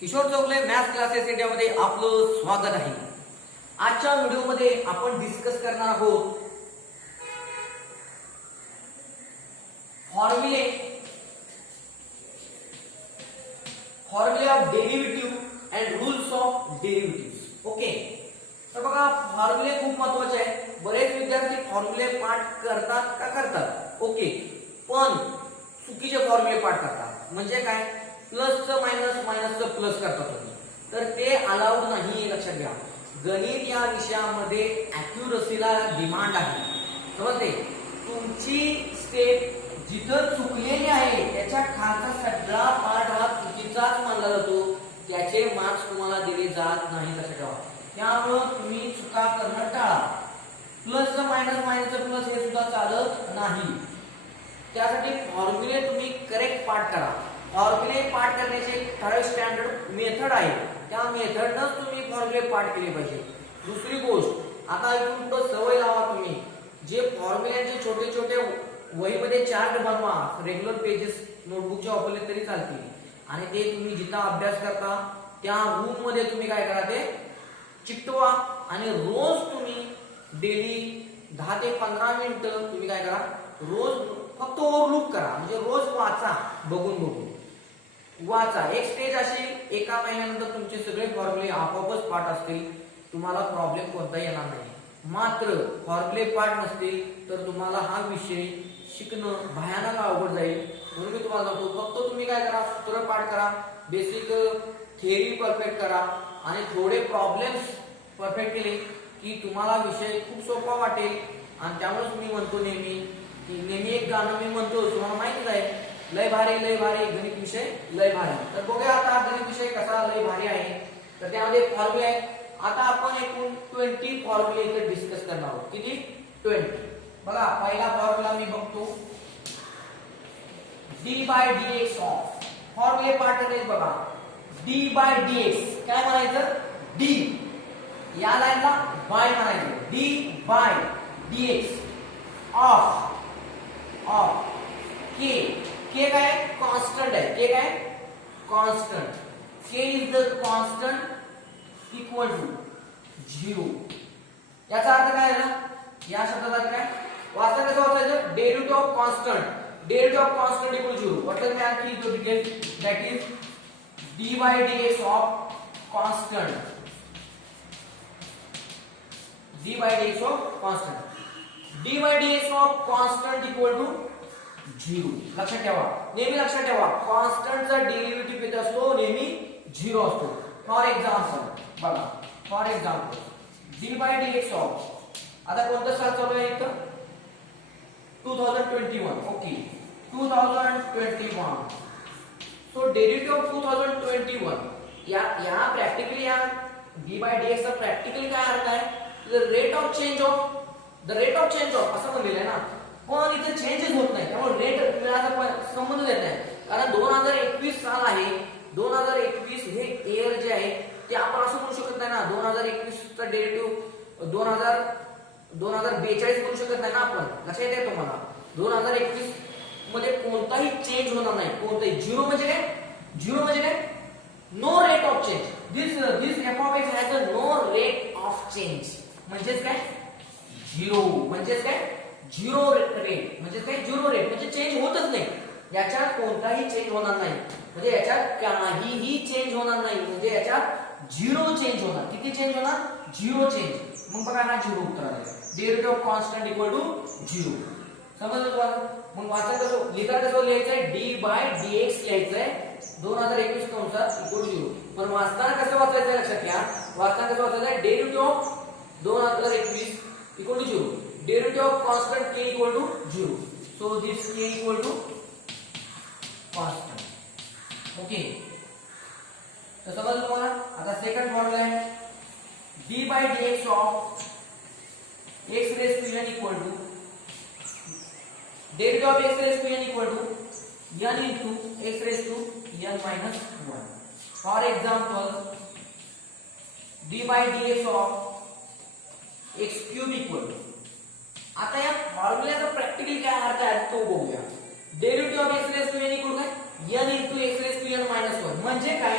Kishore Chougale maths classes इंडियामध्ये आपलं स्वागत आहे। आजच्या व्हिडिओमध्ये आपण डिस्कस करणार आहोत formulae of derivative and rules of derivative. Okay, तर बघा फॉर्म्युले खूप महत्त्वाचे आहेत। बरेच विद्यार्थी फॉर्म्युले पाठ करतात का करतात, ओके, पण चुकीचे फॉर्म्युले पाठ करतात। म्हणजे काय, प्लसचं मायनस, मायनसचं प्लस करतात तुम्ही, तर ते अलाउड नाही हे लक्षात घ्या। गणित या विषयामध्ये ॲक्युरसीला डिमांड आहे, समजते। तुमची स्टेप जिथं चुकलेली आहे त्याच्या खालचा सगळा पार्ट हा चुकीचाच मानला जातो, त्याचे मार्क्स तुम्हाला दिले जात नाही लक्षात ठेवा। त्यामुळे तुम्ही चुका करणं टाळा। प्लसचं मायनस, मायनसचं प्लस हे सुद्धा चालत नाही। त्यासाठी फॉर्म्युले तुम्ही करेक्ट पाठ करा। फॉर्म्युले पाठ करण्याचे ठराविक स्टँडर्ड मेथड आहे, त्या मेथडनंच तुम्ही फॉर्म्युले पाठ केले पाहिजे। दुसरी गोष्ट, आता इथून पुढे सवय लावा तुम्ही, जे फॉर्म्युल्यांचे छोटे छोटे वहीमध्ये चार्ट बनवा, रेग्युलर पेजेस नोटबुकचे वापरले तरी चालतील, आणि ते तुम्ही जिथं अभ्यास करता त्या रूम मध्ये तुम्ही काय करा, ते चिकटवा, आणि रोज तुम्ही डेली 10 ते 15 मिनिटं तुम्ही काय करा, रोज फक्त ओव्हरलुक करा, म्हणजे रोज वाचा, बघून बघून वाचा। एक स्टेज अशी, एका महिन्यानंतर तुमचे सगळे फॉर्म्युले आपोआपच पाठ असतील, तुम्हाला प्रॉब्लेम कोणता येणार नाही। मात्र फॉर्म्युले पाठ नसतील तर तुम्हाला हा विषय शिकणं भयानक अवघड जाईल। म्हणून मी तुम्हाला सांगतो, फक्त तुम्ही काय करा, सूत्र पाठ करा, बेसिक थिअरी परफेक्ट करा, आणि थोडे प्रॉब्लेम्स परफेक्ट केले की तुम्हाला विषय खूप सोपा वाटेल। आणि त्यामुळे मी म्हणतो नेहमी एक गाणं मी म्हणतो, तुम्हाला माहितीच आहे, लय भारी लय भारी गणित विषय लय भारी। तर बघूया आता गणित विषय कसा लय भारी आहे। तर त्यामध्ये फॉर्म्युले आहेत। आता आपण एकूण 20 फॉर्म्युले इथे डिस्कस करणार आहोत। किती? 20। बघा पहिला फॉर्म्युला मी बघतो, d/dx ऑफ, फॉर्म्युले पाठ करायचे बघा। d/dx काय म्हणायचं, d या लाईनला y म्हणायचं, d/dx ऑफ k काय, कॉन्स्टंट आहे, k काय, constant, k is the constant equal to 0। याचा अर्थ काय आहे ना, या शब्दाचा अर्थ काय, वाचता कसं वाचायचं, derivative of constant equal 0। What does mean की the detail that is d/dx of constant, d/dx of constant equal to 0। लक्षात ठेवा, नेहमी लक्षात ठेवा, कॉन्स्टंटचा डेरिव्हेटिव्ह येत असतो नेहमी 0 असतो। फॉर एक्झाम्पल बघा, फॉर एक्झाम्पल d/dx ऑफ, आता कोणतं साल चालू आहे इथं, 2021, ओके, 2021। सो डेरिव्हेटिव्ह ऑफ 2021 या प्रॅक्टिकली या d/dx चा प्रॅक्टिकली काय अर्थ आहे, the rate of change of असं म्हणलेलं आहे ना, पण इथे चेंजेस होत नाही, त्यामुळे रेट मिळायचा संबंध येत नाही। कारण 2021 साल आहे, 2021 हे इयर जे आहे ते आपण असं म्हणू शकत नाही ना, 2021 चा डेरिव्हेटिव्ह 2042 म्हणू शकत नाही ना आपण। लक्षात येते तुम्हाला, 2021 मध्ये कोणताही चेंज होणार नाही, कोणताही। झिरो म्हणजे काय, no rate of change. This f of x has a no rate of change, म्हणजेच काय, झिरो, म्हणजेच काय, झिरो रेट, म्हणजेच काय, झिरो रेट म्हणजे चेंज होतच नाही, याच्यात कोणताही चेंज होणार नाही, म्हणजे याच्यात काहीही चेंज होणार नाही, म्हणजे याच्यात झिरो चेंज होणार। किती चेंज होणार, झिरो चेंज। मग बघा हा झिरो उत्तर आलं, derivative of constant equal to 0। समजलं तुम्हाला? मग वाचन कसं लिहिता, कसं लिहायचंय, d/dx लिहायचंय 2021 कंसात इक्वल टू 0। पण वाचताना कसं वाचायचं लक्षात घ्या, वाचताना कसं वाचायचं, derivative of 2021 equal to 0, derivative of constant k equal to 0। So this k equal to constant, okay. तर समजलं तुम्हाला? आता सेकंड फॉर्म्युला आहे, d/dx of x raised to n equal to, derivative of x raised to n equal to n into x raised to n minus 1। For example d/dx of x cube equal to, आता या फॉर्म्युल्याचा practically काय अर्थ आहे तो बघूया। Derivative of x raised to n equal काय, n into x raised to n minus 1 म्हणजे काय,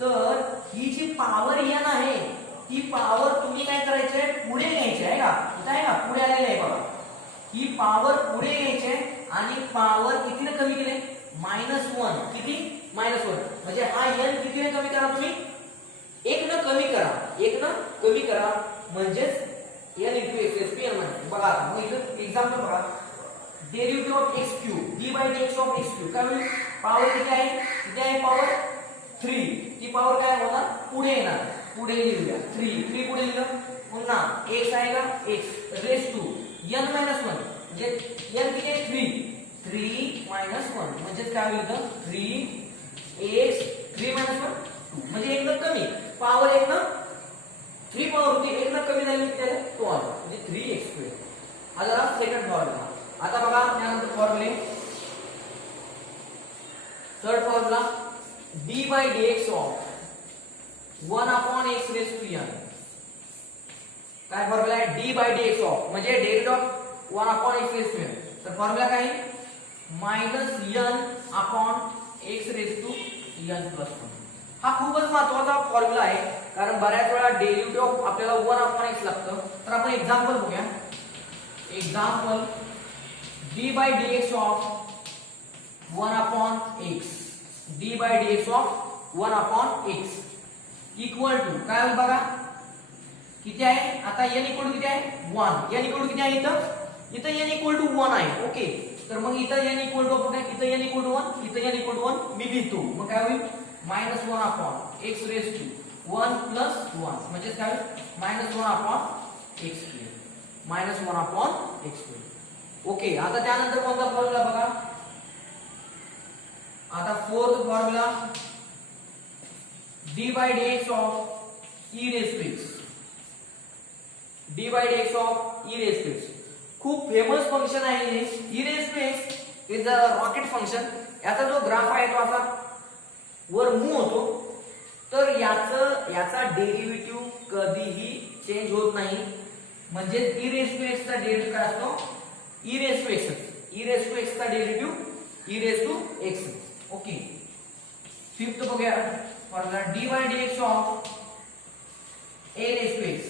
तर ही जी पॉवर n आहे ती पॉवर तुम्ही काय करायची आहे पुढे घ्यायची आहे का, इथं आहे का पुढे आलेली आहे बघा, ही पॉवर पुढे घ्यायची आहे आणि पॉवर कितीने कमी केले -1, किती -1, म्हणजे हा n कितीने कमी करा तुम्ही 1 न कमी करा, 1 न कमी करा म्हणजेच n into x raised to n minus. बघा मग इथं एक्झाम्पल बघा, derivative of x cube d by dx of x cube काय होईल, पॉवर किती आहे पॉवर 3, ती पॉवर काय होणार पुढे येणार, पुढे लिहूया 3 पुढे लिहिलं, पुन्हा x आहे का x raise to n minus 1 म्हणजे n किती आहे 3 minus 1 म्हणजे काय होईल तर 3 minus 1 2 म्हणजे एकदम कमी पॉवर, एक ना 3 पॉवर होती, एक ना कमी झाली किती आहे 2 आला म्हणजे 3x². हा झाला सेकंड फॉर्म्युला. आता बघा त्यानंतर formulae, third formula d by dx of 1 upon x raised to n. काय फॉर्म्युला आहे d by dx of म्हणजे derivative of 1 upon x raised to n. तर फॉर्म्युला काय आहे -n upon x raised to n plus 1. हा खूपच महत्त्वाचा formula आहे कारण बऱ्याच वेळा डेरिव्हेटिव्ह ऑफ आपल्याला 1 upon x लागतं. तर आपण एक्झाम्पल बघूया. Example d by dx of 1 upon x, d by dx of 1 upon x equal to काय होईल बघा किती आहे, आता n इक्वल टू किती आहे 1, n इक्वल टू किती आहे इथं n इक्वल टू 1 आहे. ओके, तर मग इथं n इक्वल टू आपण इथं n इक्वल टू 1, इथं n इक्वल टू 1 मी लिहितो, मग काय होईल -1 upon x raise to 1 plus 1 म्हणजे काय होईल -1 upon x², -1 upon x². Okay, आता त्यानंतर कोणता फॉर्म्युला बघा, आता fourth formula d by dx of e raised to x, d by dx of e raised to x खूप फेमस फंक्शन आहे हे. e raised to x is a rocket function. याचा जो ग्राफ आहे तो असा वर मूव्ह होतो, तर याचा डेरिव्हेटिव्ह कधीही चेंज होत नाही, म्हणजे e raised to x चा डेरिव्हेटिव्ह काय असतो e raised to x, e raised to x चा derivative e raised to x. Okay, fifth बघूया formula d by dx of a raised to x.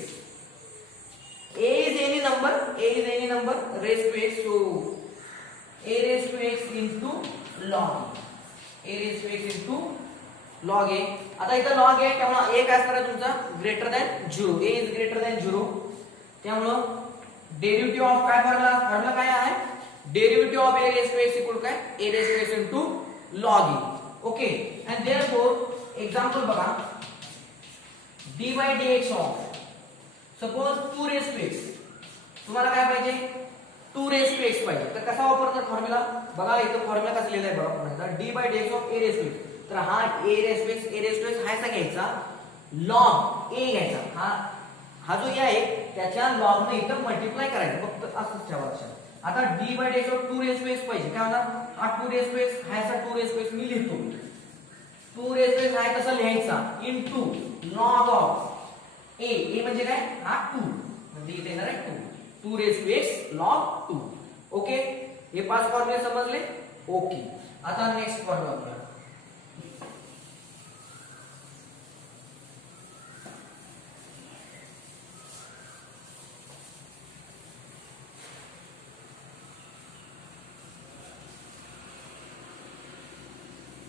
a is any number raised to x, so a raised to x into log a raised to x into log a. आता इथं log a त्यामुळे a काय असणार आहे तुमचा greater than 0, a is greater than 0, त्यामुळे derivative of काय formula काय आहे, derivative of a raised to x equal काय a raised to x into log a. Okay, and therefore example बघा d by dx of suppose 2 raised to x, तुम्हाला काय पाहिजे 2 raised to x पाहिजे, तर कसा वापरणार फॉर्म्युला बघा, इथं फॉर्म्युला कसा लिहिलाय बघा पुन्हा d by dx of a raised to x. तर हा a raised to x हा असा घ्यायचा, log a घ्यायचा, हा जो a आहे त्याच्या log ने इथं मल्टिप्लाय करायचं, फक्त असंच ठेवा लक्षात. आता d by dx of 2 raised to x पाहिजे, काय होणार हा 2 raised to x हा असा 2 raised to x मी लिहितो, 2 raised to x हा कसा लिहायचा इनटू log of a म्हणजे काय हा 2 म्हणजे इथे येणार आहे 2 raised to x log 2. Okay, हे 5 फॉर्म्युले समजले. ओके, आता नेक्स्ट फॉर्म्युला बघा,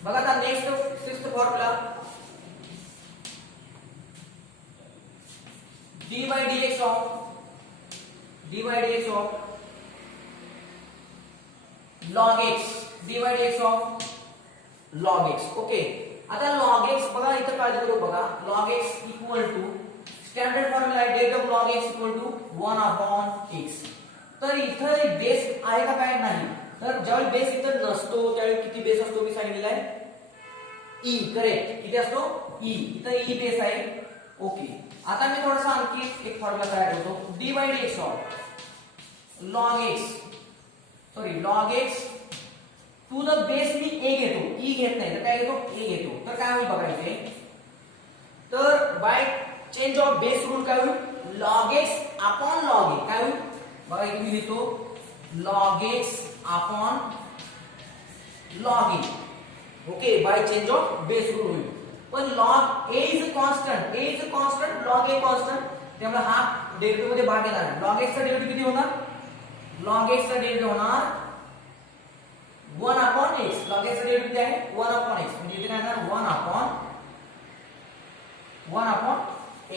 बघा आता next sixth formula d by dx of log x, d by dx of log x. Okay, आता log x बघा इथं काय करू बघा, log x equal to standard formula आहे derivative log x equal to 1 upon x. तर इथं base आहे का काय नाही, तर ज्यावेळी बेस इथं नसतो त्यावेळी किती बेस असतो मी सांगितलेलं आहे e, करेक्ट, किती असतो e, इथं e बेस आहे. ओके, आता मी थोडासा आणखी एक फॉर्म्युला तयार करतो, d by dx of log x to the base मी a घेतो, e घेत नाही तर काय घेतो a घेतो, तर काय होईल बघायचे, तर by change of base rule काय होईल log x upon log a काय होईल बघा, इथे मी लिहितो log x upon log a. Okay, by change of base rule होईल. पण पण log a is constant, a is constant, log a constant, त्यामुळे हा डेरिव्हेटिव्ह मध्ये भाग येणार आहे. log x चा डेरिव्हेटिव्ह किती होणार? log x चा डेरिव्हेटिव्ह होणार 1 upon x. log x चा डेरिव्हेटिव्ह किती आहे? 1 upon x. म्हणजे इथे काय येणार? 1 upon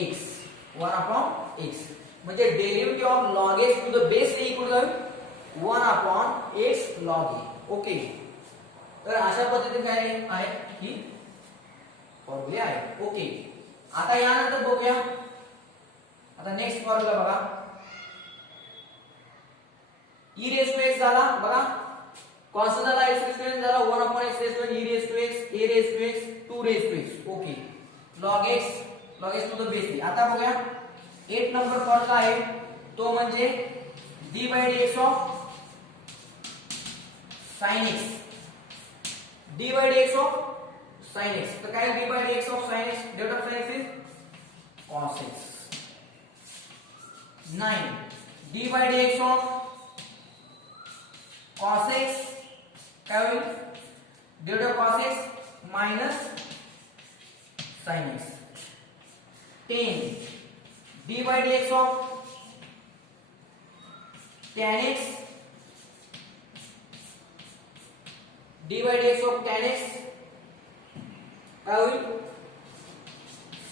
x. 1 upon x. म्हणजे derivative of log x to the base a equal to 1 upon x log a. Okay, तर अशा पद्धतीने काय आहे ही फॉर्म्युला आहे. ओके, आता यानंतर बघूया. आता नेक्स्ट फॉर्म्युला बघा. e raised to x झाला बघा, कॉन्स्टंट झाला, x raised to n झाला, 1 upon x raised to n, e raised to x, a raised to x, 2 raised to x. Okay, log x to the base a. आता बघूया 8 number formula आहे तो म्हणजे d by dx of sin x. d by dx of sin x. तर काय d by dx of sin x? डेट of sin x is cos x. 9 d by dx of cos x काय होईल? डेट of cos x minus sin x. 10 d by dx of tan x, d by dx of tan x काय होईल?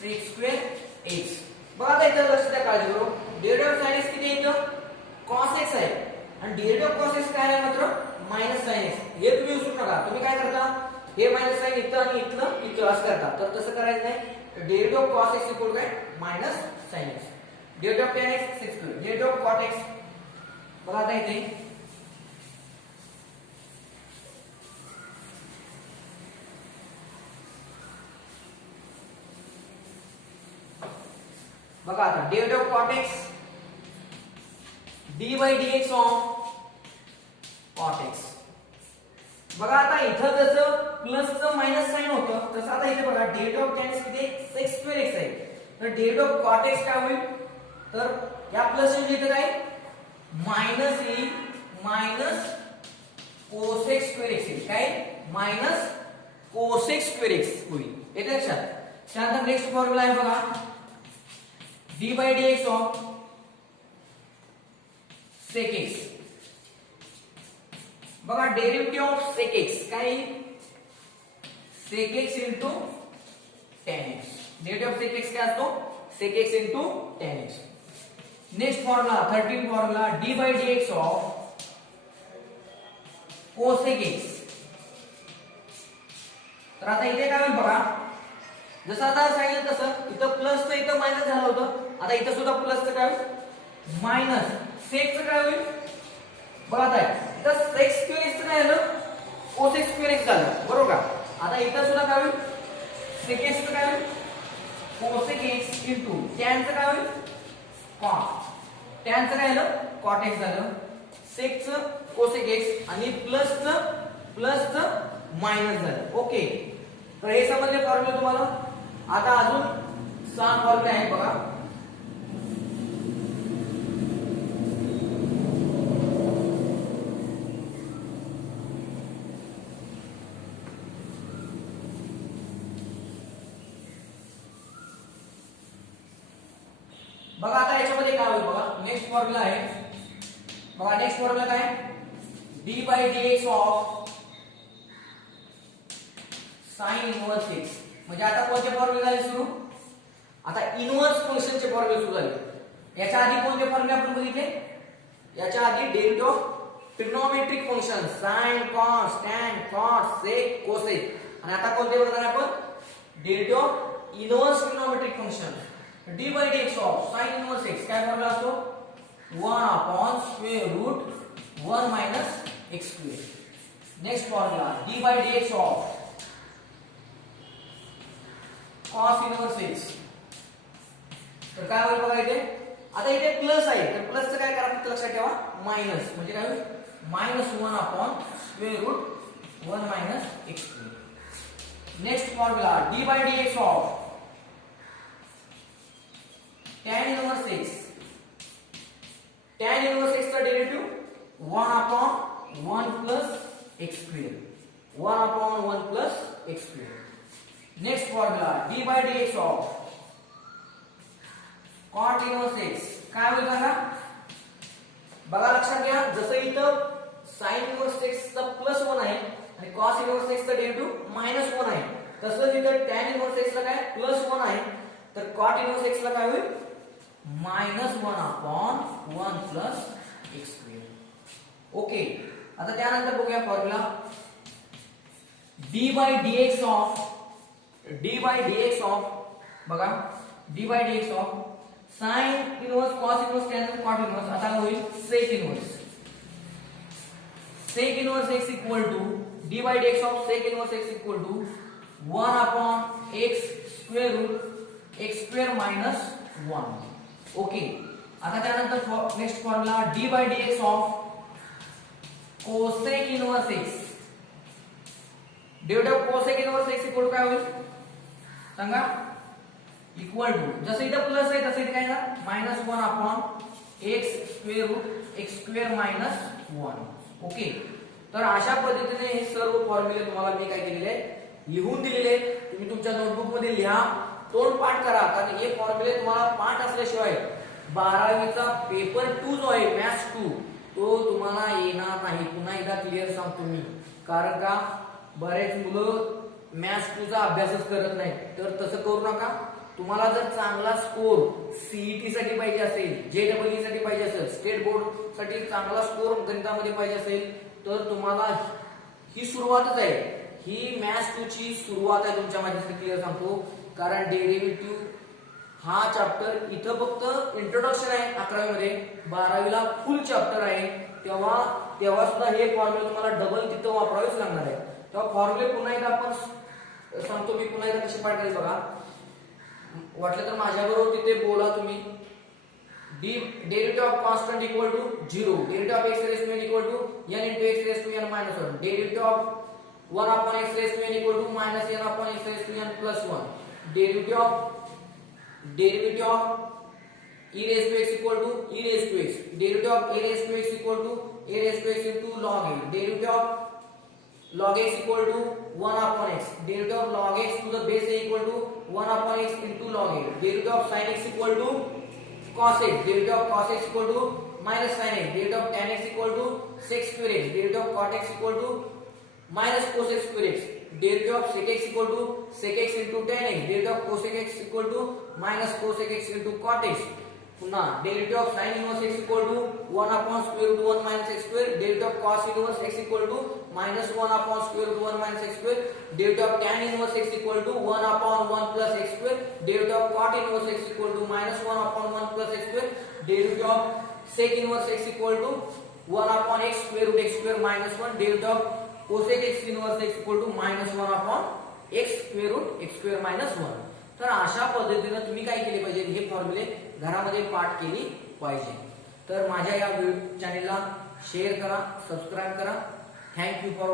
sec square x. बघा आता इथं लक्ष द्या, काळजी करू. डेरिव्हेटिव्ह ऑफ sin x किती आहे? इथं cos x आहे आणि डेरिव्हेटिव्ह ऑफ cos x काय आहे मात्र मायनस sin x. हे तुम्ही विसरू नका. तुम्ही काय करता? हे मायनस साइन इथं आणि इथं असं करता. तर तसं करायचं नाही. Derivative of cos x equal काय? Minus sin x. Derivative of tan x sec square. Derivative of cot x बघा आता इथे बघा आता derivative of cot x d by dx of cot x. बघा आता इथं जसं प्लसचं मायनस साइन होतं तसं आता इथे बघा डेरिव्हेटिव्ह ऑफ tan x किती sec square x आहे. तर डेरिव्हेटिव्ह ऑफ cot x काय होईल? तर या प्लस च्या इथे काय मायनस येईल, मायनस cosec square x येईल. काय? मायनस cosec square x होईल. येते लक्षात? त्यानंतर नेक्स्ट फॉर्म्युला आहे बघा d by dx of sec x. बघा डेरिव्हेटिव्ह ऑफ sec x काय? sec x into tan x. Derivative of sec x काय असतो? sec x into tan x. Next formula 13 formula d by dx of cosec x. तर आता इथे काय होईल बघा, जसं आता सांगितलं तसं इथं प्लसचं इथं मायनस झालं होतं, आता इथं सुद्धा प्लसचं काय होईल? मायनस. सेकचं काय होईल? बघा आता इथं सेक स्क्वेअर एक्स काय झालं? कोसेक स्क्वेअर एक्स झालं, बरोबर का? आता इथं सुद्धा काय होईल? सेक एक्सचं काय होईल? कोसेक एक्स इनटू टॅनचं काय होईल? कॉट. टॅनचं काय झालं? कॉट एक्स झालं. सेकचं कोसेक एक्स आणि प्लसचं मायनस झालं. ओके, तर हे समजले फॉर्म्युला तुम्हाला. आता अजून 6 फॉर्म्युले आहेत बघा. बघा आता याच्यामध्ये काय होईल बघा, नेक्स्ट फॉर्म्युला आहे बघा. नेक्स्ट फॉर्म्युला काय? d by dx of sin inverse x. म्हणजे आता कोणते फॉर्म्युले झाले सुरू? आता इनवर्स फंक्शनचे फॉर्म्युले सुरू झाले. याच्या आधी कोणते फॉर्म्युले आपण बघितले? याच्या आधी derivative of trigonometric function sin cos tan cot sec cosec. आणि आता कोणते बघणार आपण? Derivative of inverse trigonometric function d by dx of sin inverse x. काय फॉर्म्युला असतो? 1 upon square root 1 minus x square. Next formula d by dx of cos inverse x. तर काय होईल बघा इथे? आता इथे प्लस आहे तर प्लसचं काय करा फक्त लक्षात ठेवा, मायनस. म्हणजे काय होईल? Minus 1 upon square root 1 minus x square. Next formula d by dx of tan inverse x. tan inverse x का derivative 1 upon 1 plus x square. 1 upon 1 plus x square. Next formula d by d x of cot inverse x काय होईल सांगा बघा लक्षात घ्या जसं इथं sine inverse x चा प्लस 1 आहे आणि कॉस इनवर्स एक्स चा डेरिव्हेटिव्ह मायनस 1 आहे तसंच इथं टॅन इनवर्स एक्स ला काय प्लस 1 आहे तर कॉट इनवर्स एक्स ला काय होईल minus 1 upon 1 plus x square okay आता त्यानंतर बघूया formula d by dx of बघा d by dx of sine inverse cos inverse tan inverse cot inverse आता होईल sec inverse x equal to d by dx of sec inverse x equal to 1 upon x square root x square minus 1 okay आता त्यानंतर next formula d by dx of cosec inverse x derivative cosec inverse x equal to काय होईल सांगा equal to जसं इथं plus आहे तसं इथे काय ना minus 1 upon x square root x square minus 1 okay तर अशा पद्धतीने हे सर्व फॉर्म्युले तुम्हाला मी काय केलेले आहे लिहून दिलेले तुम्ही तुमच्या नोटबुक मध्ये लिहा तोंडपाठ करा कारण हे फॉर्म्युले तुम्हाला पाठ असल्याशिवाय 12वीचा पेपर 2 जो आहे मॅथ्स 2 तो तुम्हाला येणार नाही पुन्हा एकदा क्लिअर सांगतो मी कारण का बरेच मुलं मॅथ्स 2 चा अभ्यासच करत नाही तर तसं करू नका तुम्हाला जर चांगला स्कोर सीईटी साठी पाहिजे असेल जेडब्ल्यू साठी पाहिजे असेल स्टेट बोर्ड साठी चांगला स्कोर गणितामध्ये पाहिजे असेल तर तुम्हाला ही सुरुवातच आहे ही मॅथ्स 2 ची सुरुवात आहे तुमच्या माझ्यासाठी क्लिअर सांगतो कारण डेरिव्हेटिव्ह हा चॅप्टर इथं फक्त इंट्रोडक्शन आहे 11वी मध्ये 12वी ला फुल चॅप्टर आहे तेव्हा सुद्धा हे फॉर्म्युले तुम्हाला डबल तिथं वापरावेच लागणार आहे तेव्हा फॉर्म्युले पुन्हा एकदा आपण सांगतो मी पुन्हा एकदा कसे पाठ करायचे बघा वाटलं तर माझ्याबरोबर तिथे बोला तुम्ही derivative of constant equal to 0 derivative of x raise to n equal to n into x raise to n minus 1 derivative of 1 upon x raise to n equal to minus n upon x raise to n plus 1 derivative of e raised to x equal to e raised to x derivative of a raised to x equal to a raised to x into log a derivative of log x equal to 1 upon x derivative of log x to the base a equal to 1 upon x into log a derivative of sin x equal to cos x derivative of cos x equal to minus sin x derivative of tan x equal to sec square x derivative of cot x equal to minus cos x square x derivative of sec x equal to sec x into tan x derivative of cosec x equal to minus cosec x into cot x पुन्हा derivative of sin inverse x equal to 1 upon square root 1 minus x square derivative of cos inverse x equal to minus 1 upon square root 1 minus x square derivative of tan inverse x equal to 1 upon 1 plus x square derivative of cot inverse x equal to minus 1 upon 1 plus x square derivative of sec inverse x equal to 1 upon x square root x square minus 1 derivative of cosec x inverse x equal to minus 1 upon x square root x square minus 1 तर अशा पद्धतीने तुम्ही काय केले पाहिजे हे फॉर्म्युले घरामध्ये पाठ केली पाहिजे तर माझ्या या चॅनेलला शेअर करा सबस्क्राइब करा थँक यू फॉर